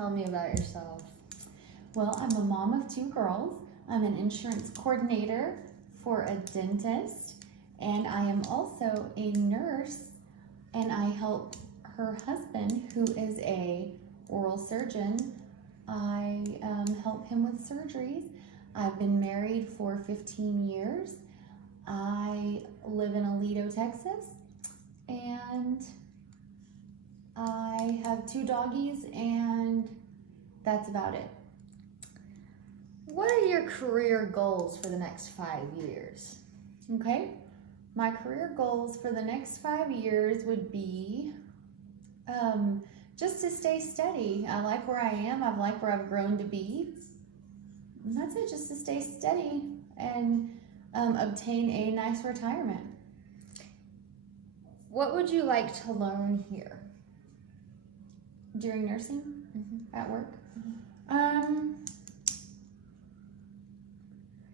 tell me about yourself. Well, I'm a mom of 2 girls. I'm an insurance coordinator for a dentist, and I am also a nurse, and I help her husband, who is a oral surgeon. I help him with surgeries. I've been married for 15 years. I live in Aledo, Texas, and I have 2 doggies, and that's about it. What are your career goals for the next 5 years? Okay, my career goals for the next 5 years would be just to stay steady. I like where I am. I like where I've grown to be. And that's it, just to stay steady and obtain a nice retirement. What would you like to learn here? During nursing, at work?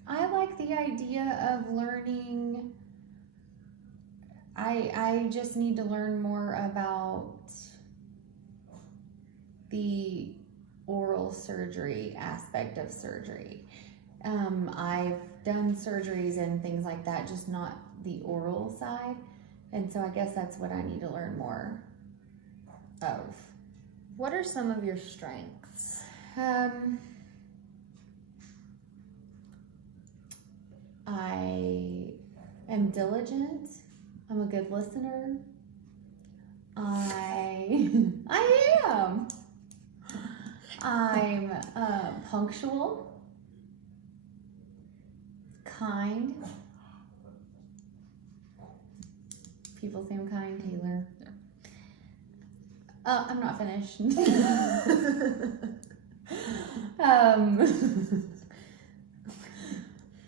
I like the idea of learning. I just need to learn more about the oral surgery aspect of surgery. I've done surgeries and things like that, just not the oral side. And so I guess that's what I need to learn more of. What are some of your strengths? I am diligent. I'm a good listener. I am. I'm punctual, kind. People say I'm kind, Taylor. I'm not finished.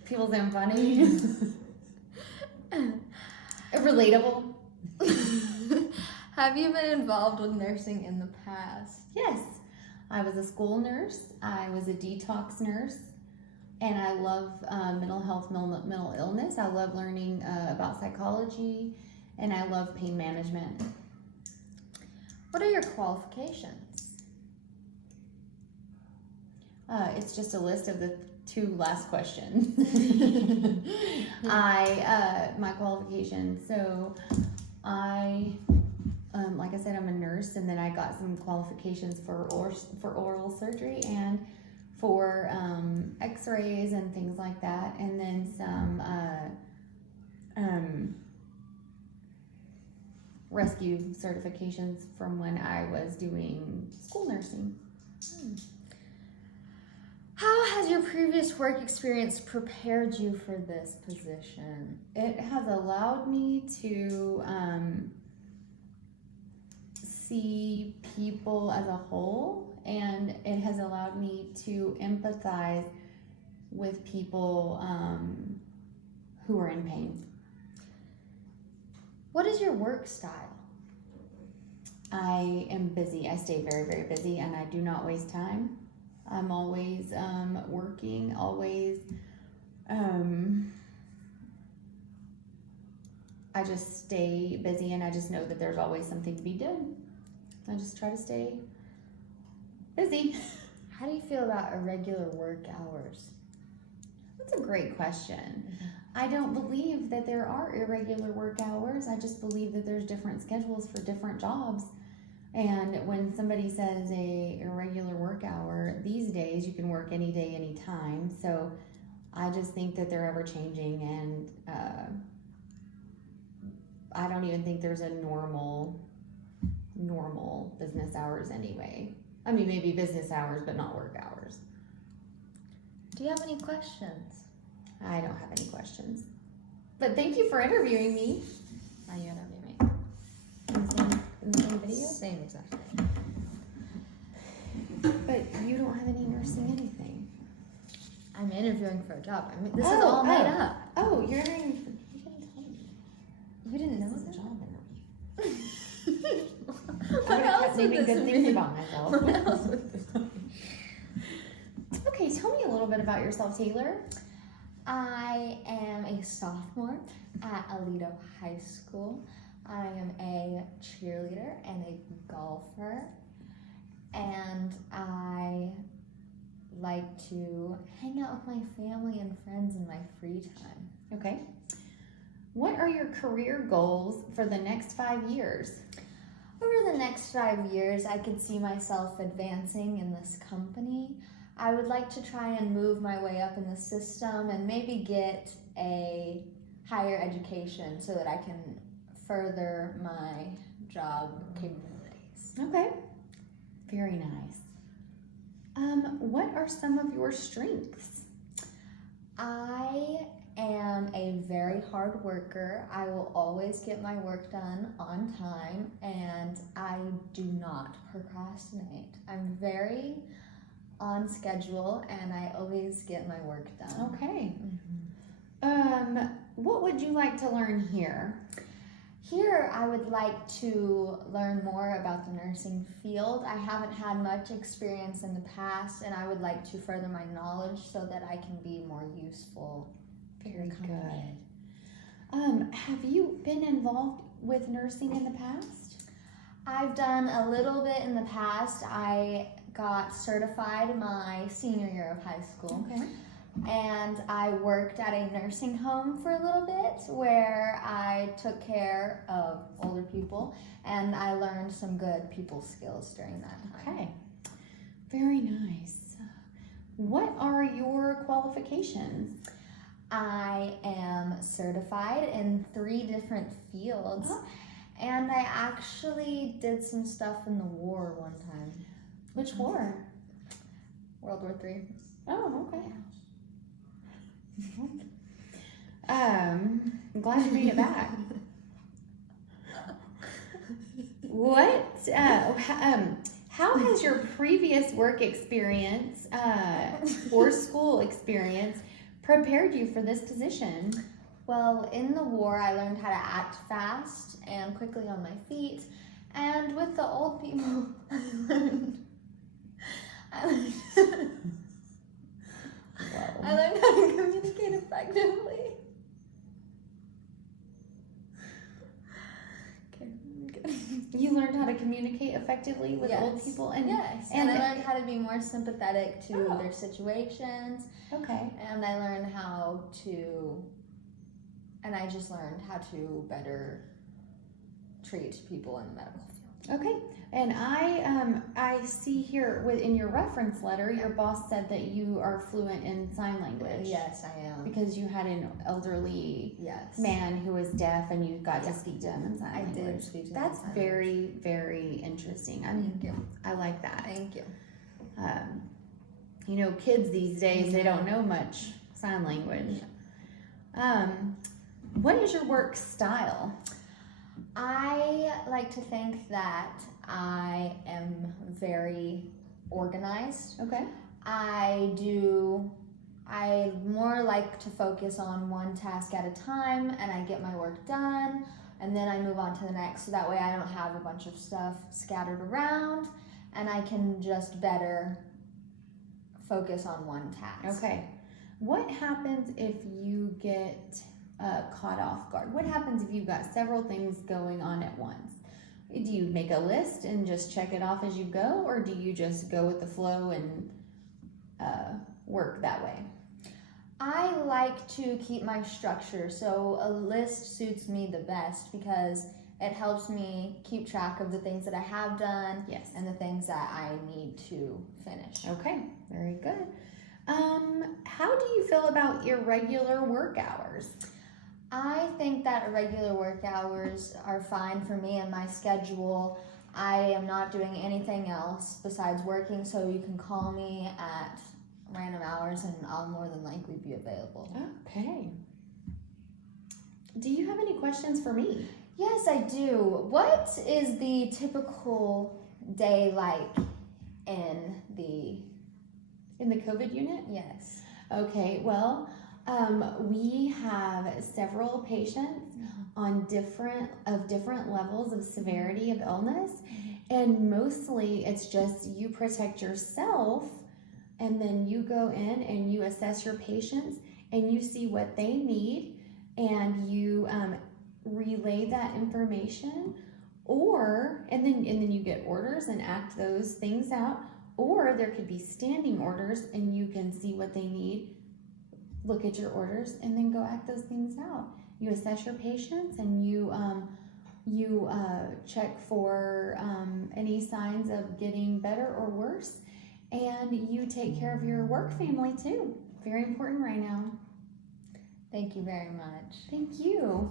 People say I'm funny. Relatable. Have you been involved with nursing in the past? Yes. I was a school nurse. I was a detox nurse. And I love mental health, mental illness. I love learning about psychology. And I love pain management. What are your qualifications? It's just a list of the 2 last questions. My qualifications. So I, like I said, I'm a nurse, and then I got some qualifications for oral surgery and for x-rays and things like that. And then some rescue certifications from when I was doing school nursing. How has your previous work experience prepared you for this position? It has allowed me to see people as a whole, and it has allowed me to empathize with people who are in pain. What is your work style? I am busy. I stay very, very busy, and I do not waste time. I'm always working, always. I just stay busy, and I just know that there's always something to be done. I just try to stay busy. How do you feel about irregular work hours? That's a great question. I don't believe that there are irregular work hours. I just believe that there's different schedules for different jobs. And when somebody says a irregular work hour, these days you can work any day, any time. So I just think that they're ever changing, and I don't even think there's a normal business hours anyway. I mean, maybe business hours, but not work hours. Do you have any questions? I don't have any questions. But thank you for interviewing me. Now you interview me. In the same video? Same exact thing. But you don't have any nursing anything. I'm interviewing for a job. I mean, this is all made up. Oh, you're interviewing for... You didn't tell me. You didn't know This is that? a job interview. What else would naming this good be? things about myself. What else would this be? Okay, tell me a little bit about yourself, Taylor. I am a sophomore at Aledo High School. I am a cheerleader and a golfer. And and I like to hang out with my family and friends in my free time. Okay. What are your career goals for the next 5 years? Over the next 5 years, I could see myself advancing in this company. I would like to try and move my way up in the system and maybe get a higher education so that I can further my job capabilities. Okay. Very nice. What are some of your strengths? I am a very hard worker. I will always get my work done on time, and I do not procrastinate. I'm very on schedule, and I always get my work done. Okay. Mm-hmm. What would you like to learn here? Here, I would like to learn more about the nursing field. I haven't had much experience in the past, and I would like to further my knowledge so that I can be more useful. Very good. Have you been involved with nursing in the past? I've done a little bit in the past. I got certified my senior year of high school. Okay. And I worked at a nursing home for a little bit where I took care of older people, and I learned some good people skills during that time. Okay. Very nice. What are your qualifications? I am certified in 3 different fields, and I actually did some stuff in the war one time. Which war? World War III. Oh, okay. I'm glad you made it back. How has your previous work experience or school experience prepared you for this position? Well, in the war, I learned how to act fast and quickly on my feet, and with the old people, I learned how to communicate effectively. Okay, good. You learned how to communicate effectively with old people, and yes, and I learned how to be more sympathetic to their situations. Okay. And I learned I just learned how to better treat people in the medical field. Okay, and I see here in your reference letter, your boss said that you are fluent in sign language. Yes, I am. Because you had an elderly man who was deaf, and you got to speak to him in sign language. I did speak to him. That's very, very interesting. Thank you. I like that. Thank you. Kids these days, they don't know much sign language. What is your work style? I like to think that I am very organized. Okay. I more like to focus on one task at a time, and I get my work done, and then I move on to the next, so that way I don't have a bunch of stuff scattered around, and I can just better focus on one task. Okay. What happens if you get caught off guard? What happens if you've got several things going on at once? Do you make a list and just check it off as you go, or do you just go with the flow and work that way? I like to keep my structure, so a list suits me the best because it helps me keep track of the things that I have done and the things that I need to finish. Okay, very good. How do you feel about irregular work hours? I think that irregular work hours are fine for me and my schedule. I am not doing anything else besides working, so you can call me at random hours and I'll more than likely be available. Okay. Do you have any questions for me? Yes, I do. What is the typical day like in the COVID unit? Yes. Okay, well, we have several patients on different levels of severity of illness, and mostly it's just you protect yourself, and then you go in and you assess your patients and you see what they need, and you relay that information, and then you get orders and act those things out, Or there could be standing orders and you can see what they need, look at your orders, and then go act those things out. You assess your patients and you check for any signs of getting better or worse, and you take care of your work family too. Very important right now. Thank you very much. Thank you.